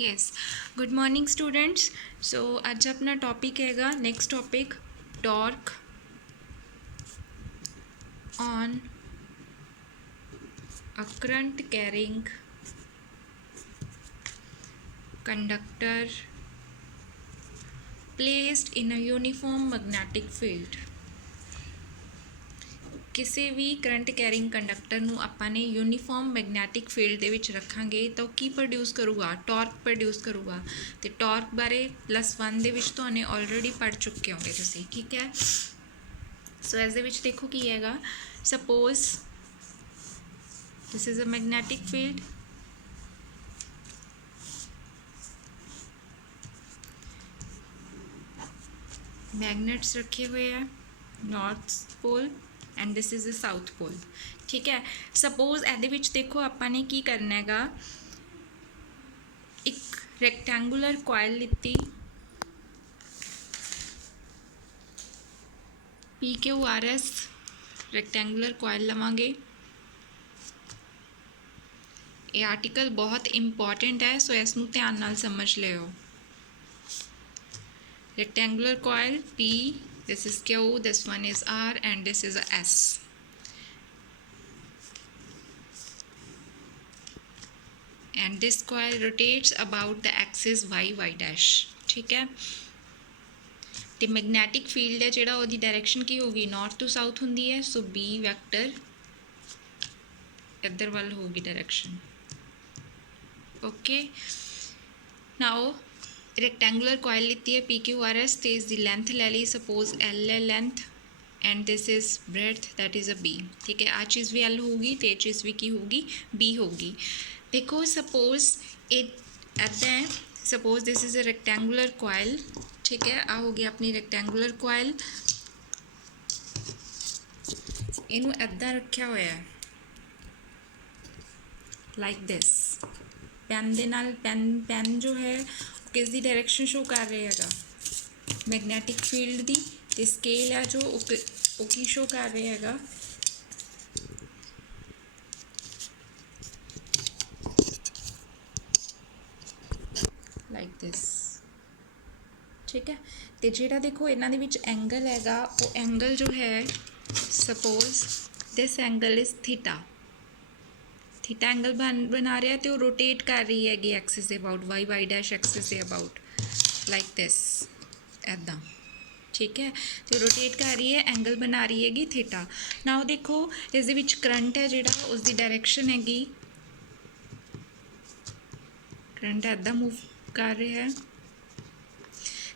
Yes good morning students. So अज अपना topic हैगा next topic torque on a current carrying conductor placed in a uniform magnetic field. किसी भी current carrying conductor ਨੂੰ ਆਪਾਂ ਨੇ ਯੂਨੀਫਾਰਮ ਮੈਗਨੈਟਿਕ ਫੀਲਡ ਦੇ ਵਿੱਚ ਰੱਖਾਂਗੇ ਤਾਂ ਉਹ ਕੀ ਪ੍ਰੋਡਿਊਸ ਕਰੂਗਾ, ਟਾਰਕ ਪ੍ਰੋਡਿਊਸ ਕਰੂਗਾ। ਤੇ ਟਾਰਕ ਬਾਰੇ +1 ਦੇ ਵਿੱਚ ਤੁਹਾਨੂੰ ਆਲਰੇਡੀ ਪੜ੍ਹ ਚੁੱਕੇ ਹੋਗੇ ਤੁਸੀਂ, ਠੀਕ ਹੈ। ਸੋ ਇਸ ਦੇ ਵਿੱਚ ਦੇਖੋ ਕੀ ਹੈਗਾ, suppose this is a magnetic field, magnets रखे हुए हैं north pole and this is the south pole, ठीक है। सपोज ये देखो आपने की करना हैगा, एक रैक्टेंगुलर कॉइल लीती PQRS रैक्टेंगुलर कॉइल लवांगे। ये आर्टिकल बहुत इंपॉर्टेंट है, सो इसनूं ध्यान नाल समझ लियो। rectangular coil P, this is Q, this one is R and this is a S। and this coil rotates about the axis y dash, ठीक है। तो मैग्नेटिक फील्ड है जिहड़ा उहदी डायरेक्शन की होगी नॉर्थ टू साउथ हुंदी है, सो B वैक्टर इधर वाल होगी direction, okay. Now rectangular coil लीती है PQRS, तो इसकी लेंथ ले ली सपोज L है length and this is breadth that is a B, ठीक है। आ चीज़ भी L होगी तो ये चीज़ भी की होगी B होगी। देखो सपोज ऐसा है, suppose this is a rectangular coil, ठीक है। आ होगी अपनी रेक्टेंगुलर कॉइल, इनू ऐदा रखा होया है लाइक दिस, पेन दे नाल पेन जो है किस दी डायरेक्शन शो कर रहे हैगा, मैगनैटिक फील्ड दी। ते स्केल है जो वो की शो कर रहे हैगा, लाइक दिस, ठीक है। तो जिहड़ा देखो इन्हां दे विच एंगल हैगा, वो एंगल जो है suppose this angle is theta, theta angle बना रहा है तो रोटेट कर रही हैगी एक्सिस के अबाउट वाई डैश एक्सिस के अबाउट लाइक दिस ऐदा, ठीक है। तो रोटेट कर रही है, एंगल बना रही हैगी थीटा। ना देखो इस दे विच करंट है जिहड़ा उसकी डायरेक्शन हैगी, करंट ऐदा मूव कर रहा है।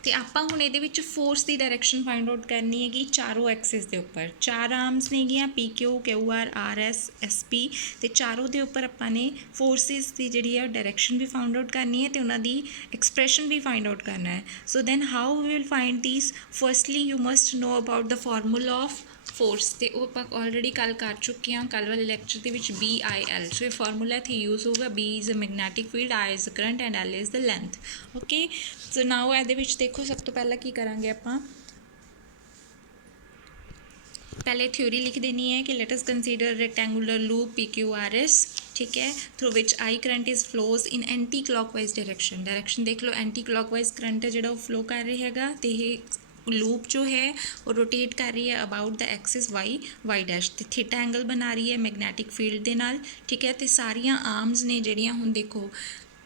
तो आपां हुण इहदे विच फोर्स की डायरेक्शन फाइंड आउट करनी हैगी चारों एक्सिस के उपर। चार arms नेगियां PQ QR RS SP, तो चारों के उपर आपां ने फोर्सिस की जिहड़ी है डायरेक्शन भी फाइंड आउट करनी है, तो उन्हां दी एक्सप्रैशन भी फाइंड आउट करना है। So then how we will find these, firstly you must know about the formula of force, तो वो आप ऑलरेडी कल कर चुके हैं, कल वाले लैक्चर के विच BIL। सो ये फॉर्मूला इत्थे यूज होगा, B is a magnetic field, I is a current and L is the length, okay. So now ये देखो सब तो पहला की करांगे आपां, पहले थ्योरी लिख देनी है कि let us consider rectangular loop PQRS, ठीक है, through which I current is flows in anti clockwise direction. Direction देख लो, एंटी क्लॉकवाइज करंट है जो फ्लो कर रहा हैगा, तो ये लूप जो है वो रोटेट कर रही है about the axis y dash, तो थीटा एंगल बना रही है मैगनैटिक फील्ड के नाल, ठीक है। तो सारिया आर्म्स ने जिहड़ियां हुण देखो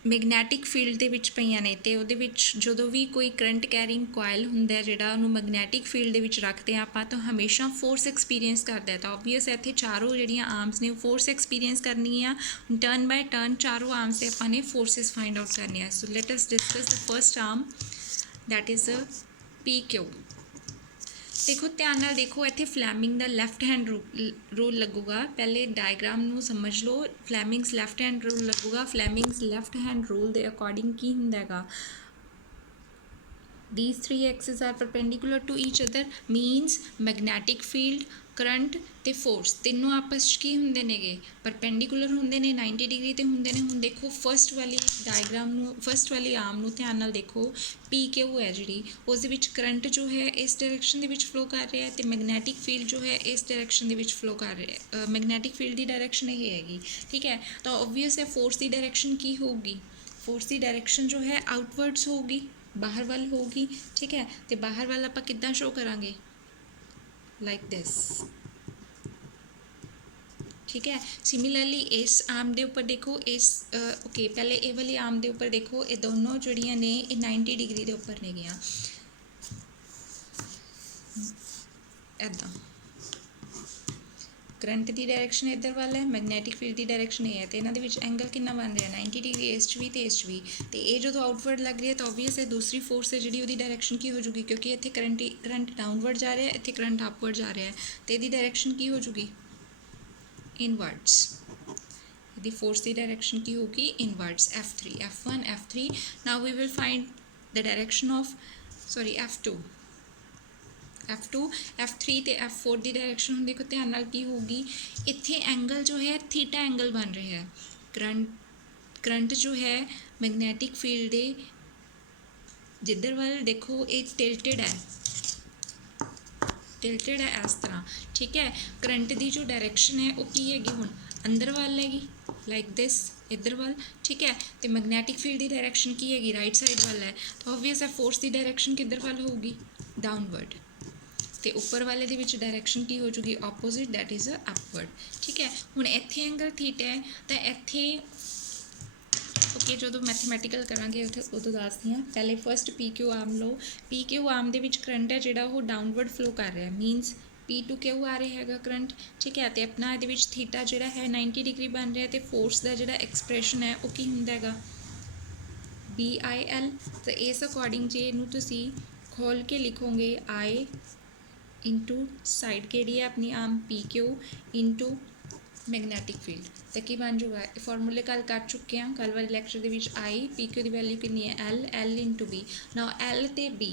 मैगनैटिक फील्ड दे विच पईयां ने, तो उहदे विच जदों भी कोई करंट कैरिंग कॉइल हुंदा है जिहड़ा उहनूं मैगनैटिक फील्ड दे विच रखते हैं आपां, तो हमेशा फोर्स एक्सपीरियंस करदा है। तो ऑबवियस इत्थे चारों जिहड़ियां आर्म्स ने फोर्स एक्सपीरियंस करनी है, टर्न बाय टर्न चारों आर्म्स से आपां ने फोर्सिस फाइंड आउट करनी है। So let us discuss the first arm that is PQ। देखो ध्यान नाल देखो, इत्थे फ्लैमिंग दा लैफ्ट हैंड रूल लगूगा, पहले डायग्राम नूं समझ लो। फ्लैमिंग्स लैफ्ट हैंड रूल लगूगा, फ्लैमिंग्स लैफ्ट हैंड रूल दे अकॉर्डिंग की हुंदा हैगा, these three axes are perpendicular to each other means magnetic field, current ते फोर्स तीनों आपस की हुंदे नेगे परपेंडिकुलर हुंदे ने, 90 डिग्री ते हुंदे ने। हुण देखो फर्स्ट वाली डायग्राम नूं, फर्स्ट वाली आर्म नूं ध्यान नाल देखो, PQ है जिहड़ी उस दे विच करंट जो है इस डायरेक्शन दे विच फ्लो कर रहा है, ते मैगनैटिक फील्ड जो है इस डायरेक्शन दे विच फ्लो कर रहा है। मैगनैटिक फील्ड की डायरेक्शन ये हैगी, ठीक है। तो ऑबवियस है फोर्स की डायरेक्शन की होगी, फोर्स की डायरेक्शन जो है आउटवर्ड्स होगी, बाहर वाल होगी, ठीक है। तो बाहर वाल आप किद्दां शो करांगे, लाइक दिस, ठीक है। सिमिलरली इस आर्म के उपर देखो, इस ओके पहले ये वाली आर्म के उपर देखो, ये दोनों जड़ियाँ ने ये 90 डिग्री के उपर ने गया ऐदा। करंट की डायरेक्शन इधर वाल है, मैगनैटिक फील्ड की डायरेक्शन ये है, तो इन्हों एंगल कितना बन रहा है 90 डिग्री, इस भी तो इस भी। तो ये जो आउटवर्ड लग रही है तो ऑबवियस है दूसरी फोर्स है जी डायरेक्शन की हो जूगी, क्योंकि इतने करंट डाउनवर्ड जा रहा है, इतने करंट अपवर्ड जा रहा है, तो यदी डायरेक्शन की हो जूगी इनवर्ड्स। यदि फोर्स की डायरेक्शन की होगी inwards, F3 F1 F3। Now we will find the direction of sorry F2 F3 तो F4 की डायरेक्शन हम देखो ध्यान नाल की होगी, इत्थे एंगल जो है थीटा एंगल बन रहा है। करंट जो है मैगनैटिक फील्ड दे जिधर वाल देखो ये टिल्टेड है इस तरह, ठीक है। करंट की जो डायरेक्शन है वो की हैगी हुण अंदर वाल हैगी, लाइक दिस इधर वाल, ठीक है। तो मैगनैटिक फील्ड की डायरेक्शन की हैगी राइट साइड वाल है, तो ऑबवियस है फोर्स की डायरेक्शन किधर वाल होगी डाउनवर्ड। तो उपर वाले दे विच डायरेक्शन की हो जूगी ऑपोजिट, दैट इज़ अपवर्ड, ठीक है। हुण इत्थे एंगल थीटा है तो इत्थे ओके जो मैथमैटिकल करांगे उदों दसदी हाँ। पहले फस्ट PQ आर्म लो, PQ आर्म दे विच करंट है जिहड़ा वो डाउनवर्ड फ्लो कर रहा है, मीनस P2Q आ रहा है करंट, ठीक है। तो अपना ये थीटा जिहड़ा है 90 डिग्री बन रहा है, तो फोर्स का जिहड़ा एक्सप्रैशन है वो की हुंदा हैगा BIL। तो इस अकॉर्डिंग जे इनू तुसीं खोल के लिखोगे I इंटू साइड के अपनी arm PQ into magnetic field, तो की बन जूगा फॉर्मूले कल कर चुके हैं, कल वाले लैक्चर के आई PQ की वैल्यू कितनी है L इंटू B। ना L तो B,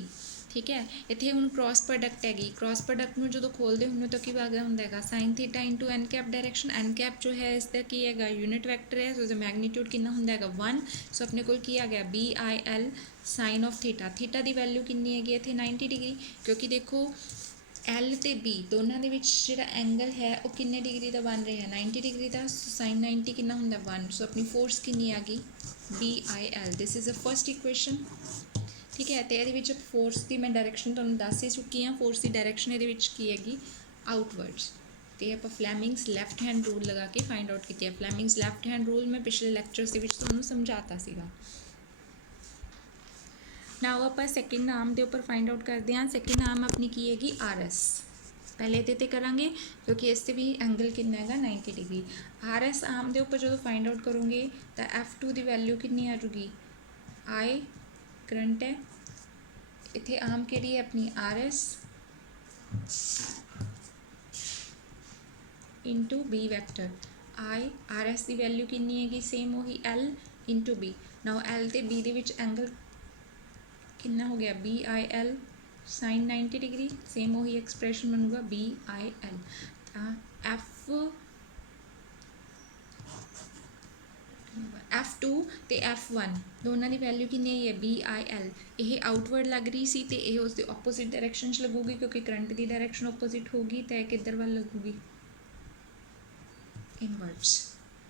ठीक है। इतने हुण क्रॉस प्रोडक्ट हैगी, क्रॉस प्रोडक्ट में जो खोलते होंगे तो की भागा होंगे sine theta into n cap direction, n cap जो है इसका की है यूनिट वैक्टर है, सो मैगनीट्यूड कितना होंगे 1, सो अपने को की आ गया BIL sine of theta. Theta की वैल्यू कितनी हैगी इतने 90 डिग्री, क्योंकि देखो L तो B दोनों के जो एंगल है वो किन्ने डिग्री का बन रहा है 90 डिग्री का, साइन 90 कितना होंगे 1, सो अपनी फोर्स कितनी आ गई BIL। This is a first equation, ठीक है। तो ये फोर्स की मैं डायरेक्शन तुहानूं दस ही चुकी हाँ, फोर्स की डायरेक्शन ये की हैगी आउटवर्ड्स। तो आप फ्लैमिंग्स लैफ्ट हैंड रूल लगा के फाइंड आउट की है। फ्लैमिंग्स लैफ्ट हैंड रूल मैं पिछले लैक्चर्स के तुहानूं समझाता सीगा। नाउ आप सैकेंड आर्म के उपर फाइंड आउट करते हैं। सैकेंड आर्म अपनी की हैगी RS, पहले ये करांगे क्योंकि इससे भी एंगल कितना है 90 डिग्री। RS आर्म के उपर जो फाइंड आउट करोगे तो F2 की वैल्यू कितनी आ जूगी I करंट है, इतने आर्म कि अपनी RS into B vector RS की वैल्यू कितनी हैगी सेम वही L into B। Now L तो B के एंगल कितना हो गया BIL साइन 90 डिग्री, सेम वही एक्सप्रैशन बनूगा BIL। F2 तो F1 दोनों की वैल्यू कितनी है BIL, ये आउटवर्ड लग रही सी तो ये उसके ऑपोजिट डायरेक्शन लगूगी, क्योंकि करंट की डायरेक्शन ऑपोजिट होगी तो किधर वाल लगूगी inwards.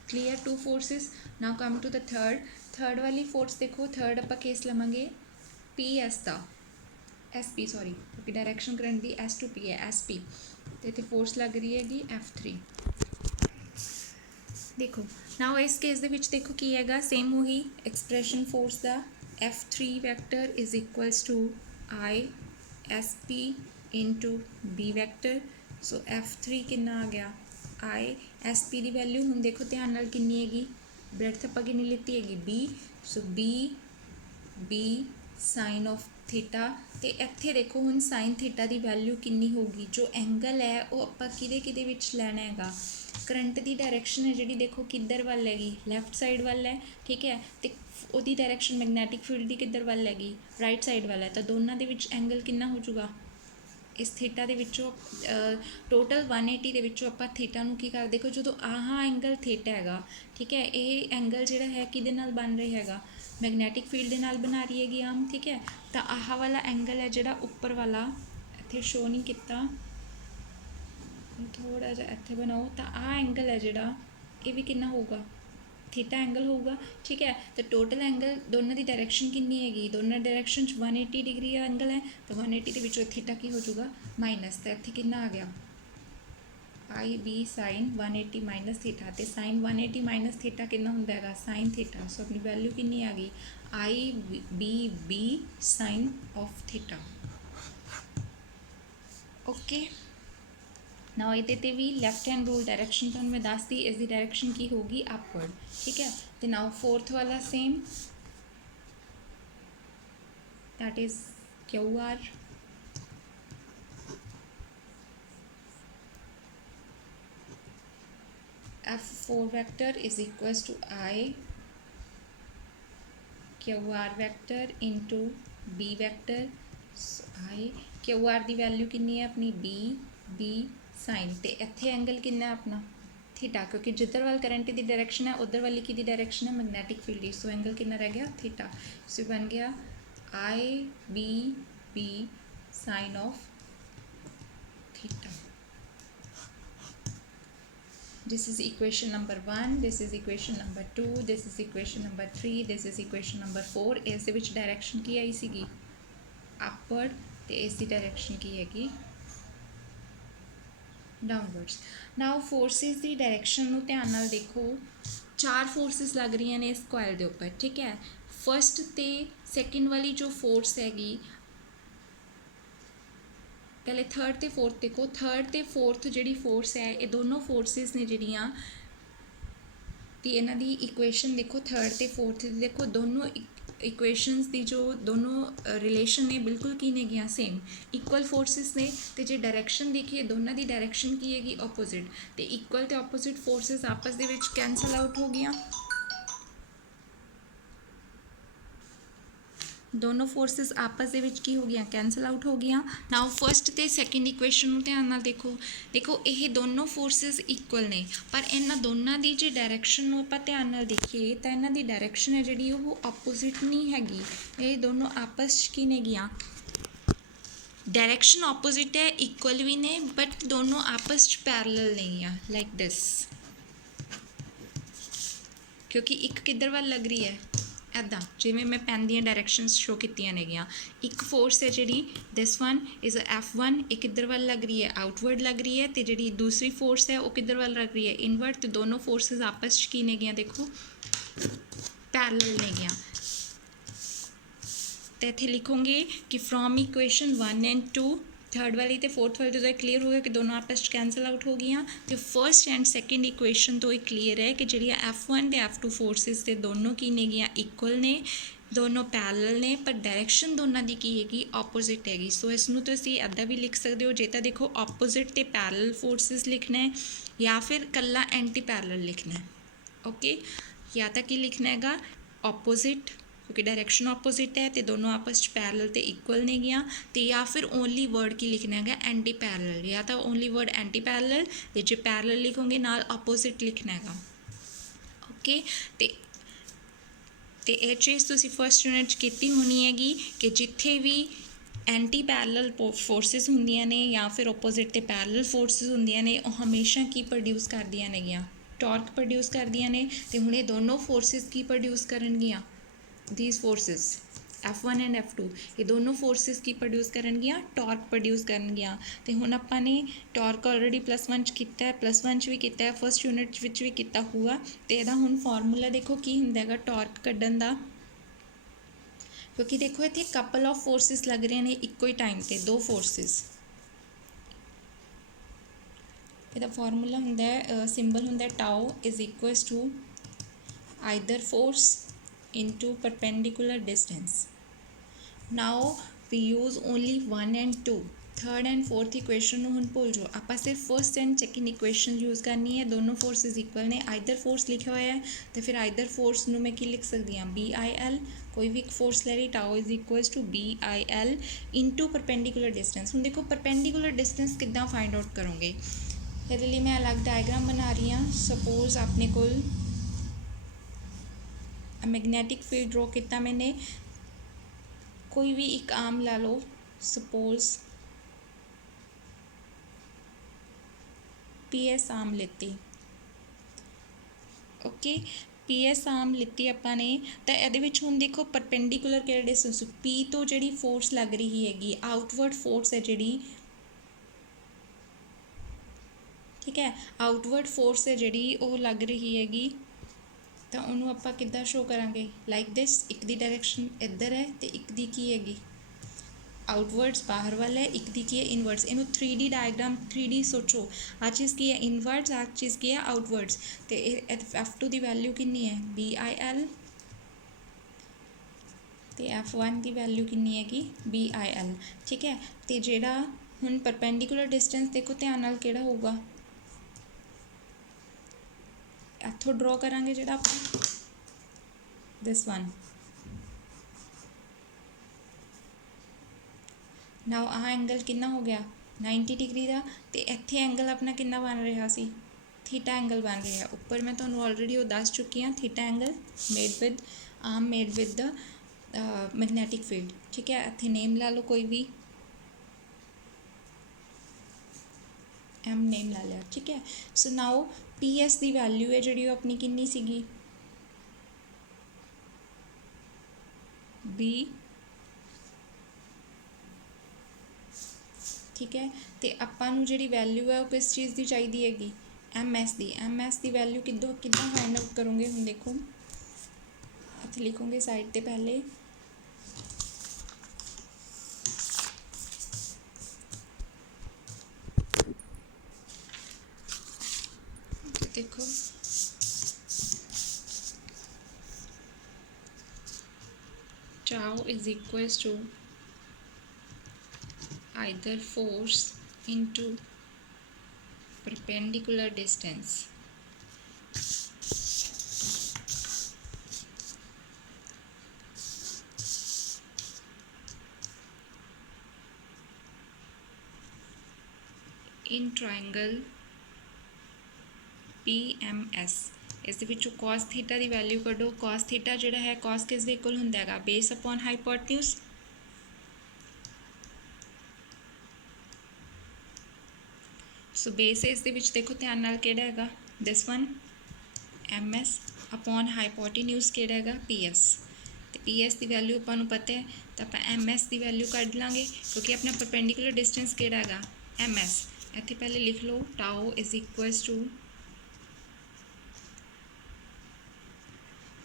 Clear two forces. Now come to the third वाली फोर्स देखो, थर्ड आप केस लवांगे PS का SP सॉरी, क्योंकि डायरेक्शन करंट की S to P है SP, तो इतने फोर्स लग रही हैगी F3। देखो नाउ इस केस देखो की है सेम वही एक्सप्रैशन फोर्स का F3 vector is equals to I SP into B vector. So F3 कितना आ गया I SP की वैल्यू हम देखो ध्यान नाल कितनी हैगी, ब्रेडथ आप कितनी लिती हैगी B, so B sine of theta. तो इत्थे देखो हुण साइन थीटा की वैल्यू कितनी होगी, जो एंगल है वो आपां किहदे विच लैना हैगा, करंट की डायरेक्शन है जी देखो किधर वाल हैगी लैफ्ट साइड वाल है, ठीक है। तो उसकी डायरेक्शन मैगनैटिक फील्ड की किधर वाल हैगी राइट साइड वाल है, तो दोनों के विच एंगल कितना हो जूगा इस थीटा के विचों टोटल 180 के विचों आपां थीटा नूं की कर देखो जो आह एंगल थीटा हैगा, ठीक है। ये एंगल जिहड़ा है किहदे नाल बन रहा हैगा मैगनैटिक फील्ड दे नाल बना रही हैगी आम, ठीक है। तो आह वाला एंगल है जिहड़ा उपर वाला इत्थे शो नहीं किता, थोड़ा जिहा इत्थे बनाओ, तो आह एंगल है जिहड़ा ये भी कितना होगा थीटा एंगल होगा, ठीक है। तो टोटल एंगल दोनों की डायरैक्शन कितनी हैगी, दोनों डायरैक्शन 180 डिग्री एंगल है, तो 180 के विचों थीटा की हो जाऊगा माइनस, तो इत्थे कितना आ गया आई बी साइन 180 माइनस थीटा, तो साइन 180 माइनस थीटा कितना होंदा हैगा साइन थीटा, सो अपनी वैल्यू कितनी आ गई I B B sine of theta. Okay now ये भी लैफ्ट हैंड रूल डायरैक्शन तो मैं दस दी, इसकी डायरैक्शन की होगी अपवर्ड, ठीक है। तो नाउ फोर्थ वाला same, that is Q R F4 vector is equals to I QR vector into B vector, so I QR की वैल्यू कितनी है अपनी B साइन, तो इत्थे एंगल कितना है अपना थीटा, क्योंकि जिधर वाल करंट की डायरैक्शन है उधर वाली की डायरैक्शन है मैग्नेटिक फील्ड की, सो एंगल कितना रह गया थीटा, सो बन गया IB sine of theta. This is equation number 1, this is equation number 2, this is equation number 3, this is equation number 4। इस दे विच डायरैक्शन की आई सीगी अपवर्ड, तो इस दी डायरैक्शन की हैगी डाउनवर्ड्स। नाउ फोर्सिस की डायरैक्शन नूं ध्यान नाल देखो, 4 फोर्सिस लग रही ने इस कॉइल के उपर, ठीक है। फर्स्ट ते सैकेंड वाली जो फोर्स हैगी, पहले थर्ड तो फोर्थ देखो, थर्ड तो फोर्थ जी फोर्स है ये दोनों फोर्सिस ने जिहड़ियां, तो इन्हां दी इक्वेशन देखो थर्ड तो फोर्थ दी देखो, दोनों इक्वेशनस दी जो दोनों रिलेशन ने बिल्कुल की ने गया सेम इक्वल फोर्सिस ने, तो जो डायरैक्शन देखिए दोनों की डायरैक्शन की हैगी ऑपोजिट, तो इक्वल तो ऑपोजिट फोर्सिस आपस दे विच कैंसल आउट हो गया, दोनों फोर्सिस आपस दे विच की हो गया कैंसल आउट हो गया। नाउ फर्स्ट तो सैकेंड इक्वेशन में ध्यान नाल देखो, देखो ये दोनों फोर्सिस इक्वल ने, पर इन्होंने दोनों की जो डायरैक्शन आप ध्यान नाल देखिए तो इन्हों की डायरैक्शन है जी वो ऑपोजिट नहीं हैगी, ये दोनों आपस की ने गया, डायरैक्शन ऑपोजिट है इक्वल भी ने बट दोनों आपस पैरलल नहीं है लाइक दिस, क्योंकि एक किधर वाल लग रही है ऐदा जिमें मैं पेन दी डायरैक्शनस शो कीतियां नेगियां, एक फोर्स है जी दिस वन इज़ F1, एक किधर वाल लग रही है आउटवर्ड लग रही है, तो जी दूसरी फोर्स है वो किधर वाल लग रही है इनवर्ड, तो दोनों फोर्सेस आपस की नेगियां देखो पैरलल नेगियां, तो इत्थे लिखोगे कि फ्रॉम इक्वेशन 1 एंड 2 थर्ड वाली तो फोर्थ वाली तो क्लीयर हो गया कि दोनों आपस कैंसल आउट हो गई, तो फर्स्ट एंड सैकेंड इक्वेशन तो एक क्लीयर है कि जी F1 तो F2 फोर्सिस से दोनों की ने इक्वल ने, दोनों पैरलल ने, पर डायरैक्शन दोनों की की हैगी ऑपोजिट हैगी, सो इसनूं तो असीं इदां भी लिख सकते हो, जे तां देखो ऑपोजिट ते पैरलल फोर्सिस लिखना है या फिर कल्ला एंटी पैरलल लिखना है, ओके। या तो कि लिखना हैगा ऑपोजिट क्योंकि डायरैक्शन ऑपोजिट है तो दोनों आपस पैरलल तो इक्वल ने गया, तो या फिर ओनली वर्ड की लिखना है एंटी पैरलल, या तो ओनली वर्ड एंटी पैरलल, तो जो पैरलल लिखोगे नाल ऑपोजिट लिखना है, ओके। तो यह चीज़ तुसी फर्स्ट यूनिट की होनी हैगी कि जिथे भी एंटी पैरलल फोर्सिस होंदियां ने या फिर ओपोजिट ते पैरलल फोर्सिस होंदियां ने वो हमेशा की प्रोड्यूस करदियां नेगियां टॉर्क प्रोड्यूस करदियां ने, तो हुणे दोनों फोर्सिस की प्रोड्यूस करनगियां these forces F1 and F2 ये दोनों फोर्सिस की प्रोड्यूस करनगियां टॉर्क प्रोड्यूस करनगियां, तो हुण आपां ने टॉर्क ऑलरेडी +1 कीता है, +1 भी कीता है, फर्स्ट यूनिट विच भी कीता हुआ, तो इहदा हुण फॉर्मूला देखो की हुंदा हैगा टॉर्क कड्ढण दा, क्योंकि देखो इत्थे कपल ऑफ फोर्सिस लग रहे हैं इक्को ही टाइम ते दो फोर्सिस, ਇਹਦਾ ਫਾਰਮੂਲਾ ਹੁੰਦਾ ਹੈ ਸਿੰਬਲ ਹੁੰਦਾ tau is equals to either force into perpendicular distance. Now we use only 1 and 2, third and fourth equation ਨੂੰ ਹੁਣ ਭੁੱਲ ਜਾਓ, ਆਪਾਂ ਸਿਰਫ first and second equation use करनी है, दोनों फोर्सेस इक्वल ने, आइदर फोर्स लिखा हुआ है तो फिर आइदर फोर्स ਨੂੰ मैं की लिख सकती हाँ BIL, कोई भी एक फोर्स ले रही tau is equals to BIL into perpendicular distance. ਹੁਣ देखो परपेंडिकुलर डिस्टेंस किद्दां फाइंड आउट करोगे, ਇਹਦੇ ਲਈ मैं अलग डायग्राम बना रही हाँ, सपोज अपने कोल मैगनैटिक फील्ड ड्रॉ किया मैंने, कोई भी एक आर्म ला लो, सपोज PS आर्म लेती, ओके। ਪੀ ਐਸ ਆਮ ਲਿੱਤੀ ਆਪਾਂ ਨੇ ਤਾਂ ਇਹਦੇ ਵਿੱਚ ਹੁਣ ਦੇਖੋ ਪਰਪੈਂਡੀਕੂਲਰ ਕਿਹੜਾ ਡਿਸਟੈਂਸ ਪੀ ਤੋਂ ਜਿਹੜੀ ਫੋਰਸ ਲੱਗ ਰਹੀ ਹੈਗੀ ਆਊਟਵਰਡ ਫੋਰਸ ਹੈ ਜਿਹੜੀ ਠੀਕ ਹੈ ਆਊਟਵਰਡ ਫੋਰਸ ਹੈ ਜਿਹੜੀ ਉਹ ਲੱਗ ਰਹੀ ਹੈਗੀ ਤਾਂ ਉਹਨੂੰ ਆਪਾਂ ਕਿੱਦਾਂ ਸ਼ੋ ਕਰਾਂਗੇ ਲਾਈਕ ਦਿਸ ਇੱਕ ਦੀ ਡਾਇਰੈਕਸ਼ਨ ਇੱਧਰ ਹੈ ਅਤੇ ਇੱਕ ਦੀ ਕੀ ਹੈਗੀ ਆਊਟਵਰਡਸ ਬਾਹਰ ਵੱਲ ਹੈ ਇੱਕ ਦੀ ਕੀ ਹੈ ਇਨਵਰਡਸ ਇਹਨੂੰ 3D ਡਾਇਗਰਾਮ 3D ਸੋਚੋ ਆਹ ਚੀਜ਼ ਕੀ ਹੈ ਇਨਵਰਡਸ ਆਹ ਚੀਜ਼ ਕੀ ਹੈ ਆਊਟਵਰਡਸ ਅਤੇ ਇਹ F2 ਦੀ ਵੈਲਿਊ ਕਿੰਨੀ ਹੈ BIL ਅਤੇ F1 ਦੀ ਵੈਲਿਊ ਕਿੰਨੀ ਹੈਗੀ BIL ਠੀਕ ਹੈ ਅਤੇ ਜਿਹੜਾ ਹੁਣ ਪਰਪੈਂਡੀਕੂਲਰ ਡਿਸਟੈਂਸ ਦੇਖੋ ਧਿਆਨ ਨਾਲ ਕਿਹੜਾ ਹੋਊਗਾ ਇੱਥੋਂ ਡਰੋ ਕਰਾਂਗੇ ਜਿਹੜਾ ਆਪਾਂ ਦਿਸ ਵਨ ਨਾਓ ਆਹ ਐਂਗਲ ਕਿੰਨਾ ਹੋ ਗਿਆ 90 ਡਿਗਰੀ ਦਾ ਅਤੇ ਇੱਥੇ ਐਂਗਲ ਆਪਣਾ ਕਿੰਨਾ ਬਣ ਰਿਹਾ ਸੀ ਥੀਟਾ ਐਂਗਲ ਬਣ ਰਿਹਾ ਉੱਪਰ ਮੈਂ ਤੁਹਾਨੂੰ ਆਲਰੇਡੀ ਉਹ ਦੱਸ ਚੁੱਕੀ ਹਾਂ theta angle made with the magnetic field ਠੀਕ ਹੈ ਇੱਥੇ ਨੇਮ ਲਾ ਲਓ ਕੋਈ ਵੀ ਐਮ ਨੇਮ ਲਾ ਲਿਆ ਠੀਕ ਹੈ ਸੋ ਨਾਓ ਪੀ ਐਸ ਦੀ ਵੈਲਿਊ ਹੈ ਜਿਹੜੀ ਉਹ ਆਪਣੀ ਕਿੰਨੀ ਸੀਗੀ ਬੀ ਠੀਕ ਹੈ ਅਤੇ ਆਪਾਂ ਨੂੰ ਜਿਹੜੀ ਵੈਲਿਊ ਹੈ ਉਹ ਕਿਸ ਚੀਜ਼ ਦੀ ਚਾਹੀਦੀ ਹੈਗੀ ਐਮ ਐਸ ਦੀ ਵੈਲਿਊ ਕਿੱਦਾਂ ਫਾਈਂਡ ਆਊਟ ਕਰੋਗੇ ਹੁਣ ਦੇਖੋ ਇੱਥੇ ਲਿਖੋਗੇ ਸਾਈਡ 'ਤੇ ਪਹਿਲੇ देखो tau is equals to either force into perpendicular distance in triangle PMS ਇਸ ਦੇ ਵਿੱਚੋਂ cos ਥੀਟਾ ਦੀ ਵੈਲਿਊ ਕੱਢੋ cos ਥੀਟਾ ਜਿਹੜਾ ਹੈ cos ਕਿਸ ਦੇ ਇਕੁਅਲ ਹੁੰਦਾ ਹੈਗਾ ਬੇਸ ਅਪੋਨ ਹਾਈਪੋਟਿਨਿਊਸ ਸੋ ਬੇਸ ਇਸ ਦੇ ਵਿੱਚ ਦੇਖੋ ਧਿਆਨ ਨਾਲ ਕਿਹੜਾ ਹੈਗਾ ਦਿਸ ਵਨ MS ਅਪੋਨ ਹਾਈਪੋਟਿਨਿਊਸ ਕਿਹੜਾ ਹੈਗਾ PS ਅਤੇ PS ਦੀ ਵੈਲਿਊ ਆਪਾਂ ਨੂੰ ਪਤਾ ਹੈ ਤਾਂ ਆਪਾਂ MS ਦੀ ਵੈਲਿਊ ਕੱਢ ਲਾਂਗੇ ਕਿਉਂਕਿ ਆਪਣਾ ਪਰਪੈਂਡੀਕੂਲਰ ਡਿਸਟੈਂਸ ਕਿਹੜਾ ਹੈਗਾ MS ਇੱਥੇ ਪਹਿਲੇ ਲਿਖ ਲਓ tau is equals to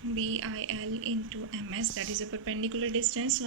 BIL into MS that is a perpendicular distance so